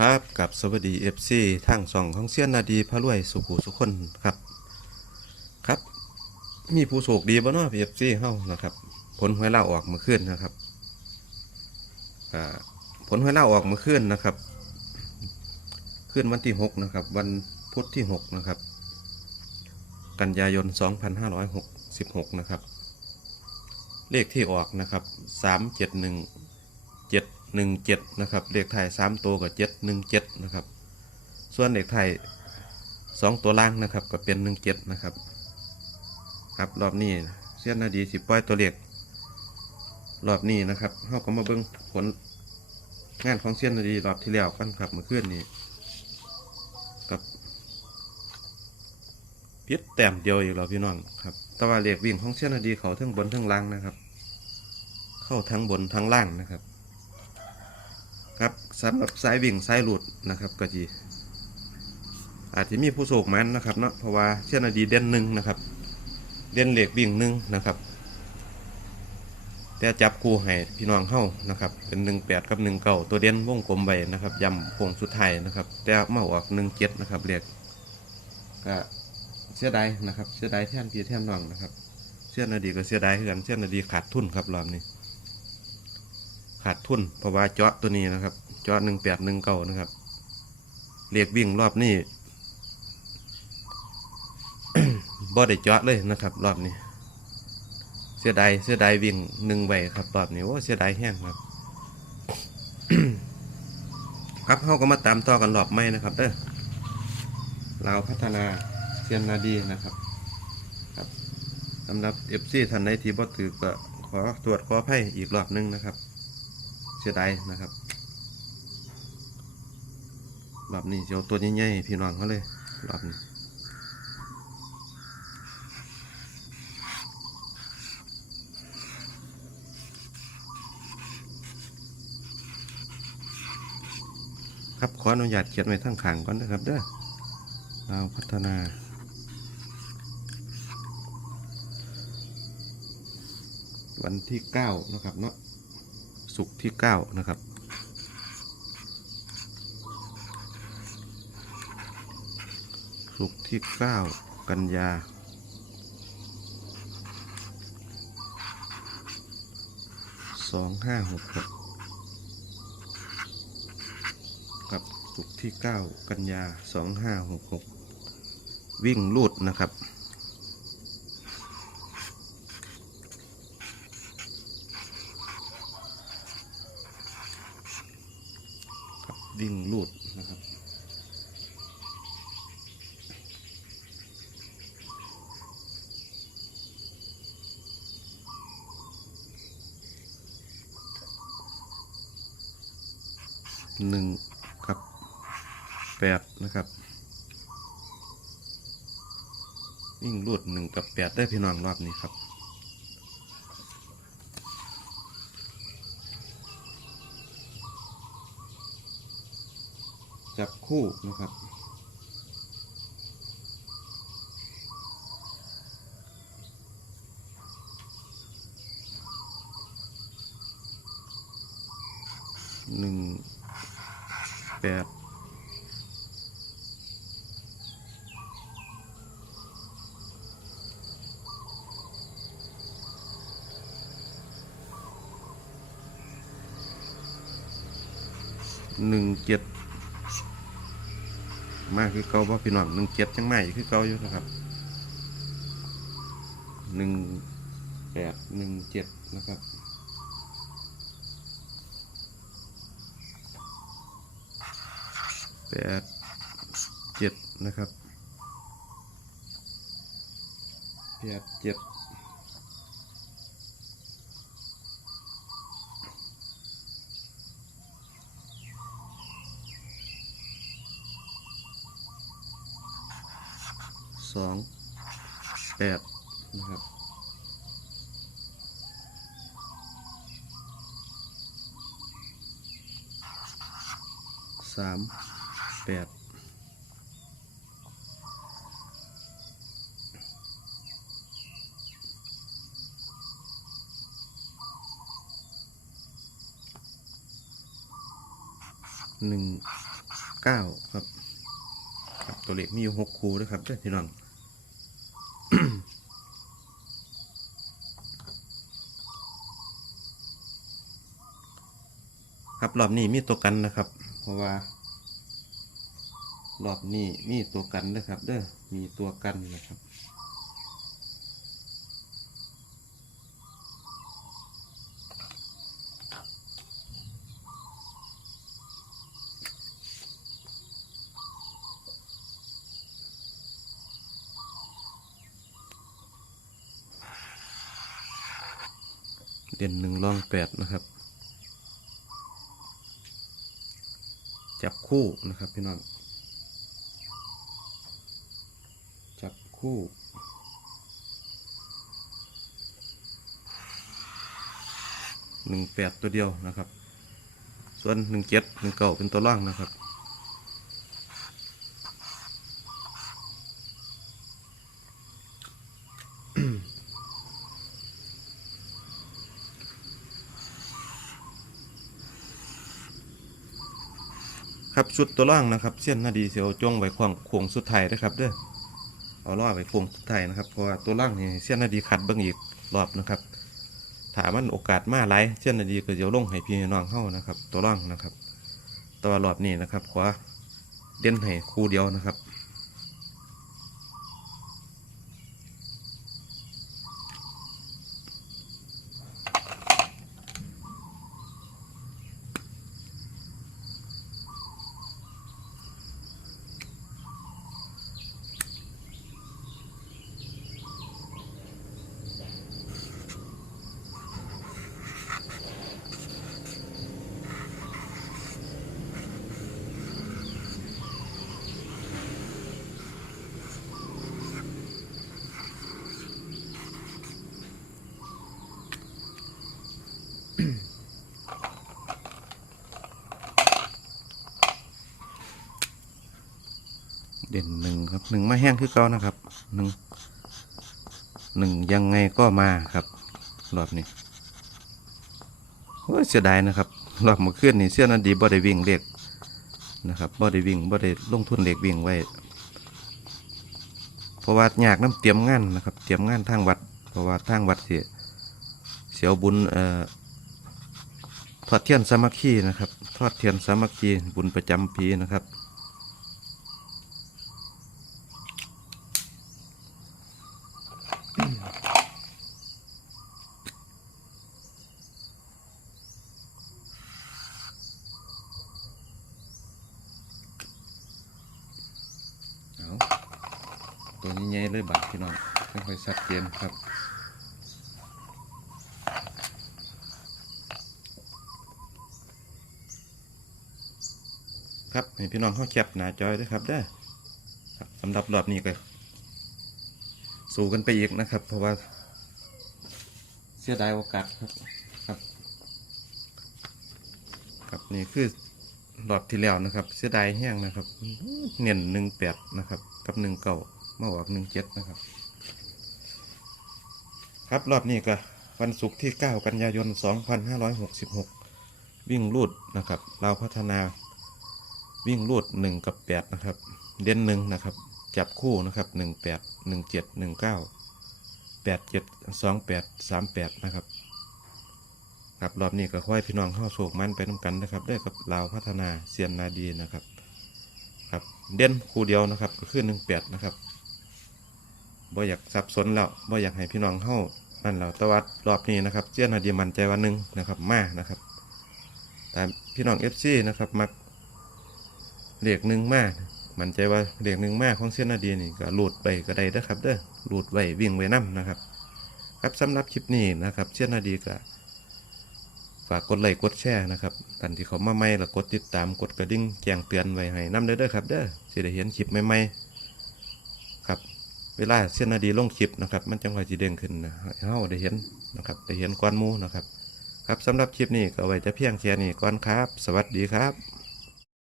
ครับกับสวัสดีเอฟซีทางสองของเซียนนาดีพระรวยสุขุสุคนครับครับ มีผู้โชคดีบ่เนาะเอฟซีเฮานะครับ ผลหวยเล่าออกเมื่อคืนนะครับอ่าผลหวยเล่าออกเมื่อคืนนะครับคืนวันที่หกนะครับ วันพุธที่หกนะครับ กันยายน2566นห้าร้อยหกสิบหกนะครับ เลขที่ออกนะครับ371 717นะครับเลขไทย3ตัวกับ717นะครับส่วนเลขไทย2ตัวล่างนะครับก็เป็น17นะครับครับรอบนี้เสี้ยนนาดีสิปล่อยตัวเลขรอบนี้นะครับเฮาก็มาเบิ่งผลงานของเสี้ยนนาดีรอบที่แล้วกันครับเมื่อคืนนี้กับพิษแต้มเดียวอยู่แล้วพี่น้องครับตว่าเลขวิ่งของเชียนาดีเขาทั้งบนทั้งล่างนะครับ เข้าทั้งบนทั้งล่างนะครับ ครับสำหรับสายวิ่งสายหลุดนะครับก็จีอาจจะมีผู้โศกมันนะครับเนาะเพราะว่าเชียนาดีเด่นหนึ่งนะครับ เด่นเหล็กวิ่งหนึ่งนะครับแต่จับคู่ให้พี่น้องเข้านะครับ เป็นหนึ่งแปดกับหนึ่งเก้าตัวเด่นวงกลมใบนะครับยำโค้งสุดท้ายนะครับ แต่เมาออกหนึ่งเจ็ดนะครับเหลขก็เสียดายนะครับ เสียดายแท่นพี่แท่นน้องนะครับ เสียนาดีก็เสียดายคือนเสียนาดีขาดทุนครับรอบนี้ ขาดทุนเพราะว่าเจาะตัวนี้นะครับ เจาะหนึ่งแปดหนึ่งเก้านะครับเรียกวิ่งรอบนี้บ่ได้เจาะเลยนะครับ รอบนี้ เสียดายเสียดายวิ่งหนึ่งใบครับรอบนี้โอ้เสียดายแห้งครับครับเขาก็มาตามต่อกันรอบไม่นะครับเด้อเราวพัฒนาเซียนนาดีนะครับครับสำหรับเอฟซีท่านใดที่บ่ถือก็ขอตรวจขอไพ่อีกรอบหนึงนะครับ สียดายนะครับรอบนี้เจ้าตัวใหญ่ๆพี่น้องเขาเลยรอบนี้ครับขออนุญาตเขียนไว้ทั้งขางก่อนนะครับเด้อเราพัฒนาวันที่เก้านะครับเนาะ สุกร์ที่เก้านะครับสุกร์ที่เก้ากันยาสองห้าหกครับครับสุกร์ที่เก้ากันยา สองห้าหกหกวิ่งลูดนะครับ ครับ วิ่งลูดนะครับ หนึ่งกับแปดนะครับวิ่งรูดหนึ่งกับแปดได้พี่น้องรอบนี้ครับ จับคู่นะครับหนึ่งแปดหนึ่งเจ็ด มากคือเก่าว่าพี่น้องหนึ่งเจ็ดจังไม่คือเก่าอยู่นะครับหนึ่งแปดหนึ่งเจ็ดนะครับแปดเจ็ดนะครับแปดเจ็ด สองแปดนะครับสามแปดหนึ่งเก้าครับ ครับ ตัวเลขมีอยู่หกคู่ด้วยครับเด้อพี่น้อง ครับรอบนี้มีตัวกันนะครับ เพราะว่า รอบนี้มีตัวกันนะครับ เด้อมีตัวกันนะครับเด่นหนึ่งร่องแปดนะครับ จับ คู่นะครับพี่น้อง จับคู่หนึ่งแปดตัวเดียวนะครับ ส่วนหนึ่งเจ็ดหนึ่งเก้าเป็นตัวล่างนะครับ ครับชุดตัวล่างนะครับเส้นนาดีเสียวจงไว้ควงโค้งสุดท้ายนะครับเด้อเอาล่อไว้โค้งสุดท้ายนะครับเพราะว่าตัวล่างนี่เส้นนาดีขัดเบิ้งอีกรอบนะครับถามมันโอกาสมาหลายเส้นนาดีก็เดี๋ยวลงให้พี่น้องเข้านะครับ ตัวล่างนะครับตัวรอบนี้นะครับขวาเด่นให้คู่เดียวนะครับ เด่น หนึ่งครับหนึ่งมาแห้งคือเก่านะครับหนึ่งหนึ่งยังไงก็มาครับรอบนี้โอ้ยเสียดายนะครับรอบเมื่อคืนนี่เสี้ยนันดีบ่ได้วิ่งเล็กนะครับบ่ได้วิ่งบ่ได้ลงทุนเล็กวิ่งไว้เพราะว่าอยากน้ำเตรียมงานนะครับเตรียมงานทางวัด เพราะว่าทางวัดเสียเสียวบุญเอ่อทอดเทียนสามัคคีนะครับ ทอดเทียนสามัคคีบุญประจำปีนะครับ เอาตัวนี้ใหญ่เลยบาดพี่น้องไม่ค่อยชัดเจนครับครับให้พี่น้องเข้าแคปหน้าจอยด้วยครับเด้ครับสำหรับรอบนี้ก็สู้กันไปอีกนะครับ เพราะว่า เสียดายโอกาสครับครับ ครับนี่คือรอบที่แล้วนะครับ เสียดายแห้งนะครับ เน้นหนึ่งแปดนะครับ กับหนึ่งเก่า มาออกหนึ่งเจ็ดนะครับ ครับรอบนี้ก็วันศุกร์ที่ 9 กันยายน 2566 วิ่งลูดนะครับ เราพัฒนาวิ่งลูด 1 กับ 8 นะครับ เด่นหนึ่งนะครับ จับคู่นะครับ 18 17 19 87 28 38 นะครับครับรอบนี้ก็ค่อยพี่น้องเข้าโศกมันไปน้ำกันนะครับได้กับลาพัฒนาเซียนนาดีนะครับครับเด่นคู่เดียวนะครับก็คือหนึ่งแปดนะครับ บ่อยากสับสนแล้วบ่อยากให้พี่น้องเข้านั่นแล้วแตวัดรอบนี้นะครับเซียนนาดีมันใจวันหนึ่งนะครับมานะครับแต่พี่น้องเอฟซีนะครับมักเลขหนึ่งมามันใจว่าเลขหนึ่งมาของเซียนนาดีนี่ก็หลุดไปก็ได้เด้อครับเด้อหลุดไว้วิ่งไว้นํนะครับ ครับสำหรับคลิปนี้นะครับเซียนนาดีก็ฝากกดไลค์กดแชร์นะครับท่านที่เขามาใหม่แล้วกดติดตามกดกระดิ่งแจ้งเตือนไว้ให้นำเด้อเด้อครับเด้อสิได้เห็นคลิปใหม่ๆครับ เวลาเส้นนาดีลงคลิปนะครับ มันจังหวะจีเด้งขึ้นนะให้เฮาได้เห็นนะครับได้เห็นก้อนมูนะครับ ครับสำหรับคลิปนี้ก็ไว้จะเพียงแค่นี้ก่อนครับ สวัสดีครับ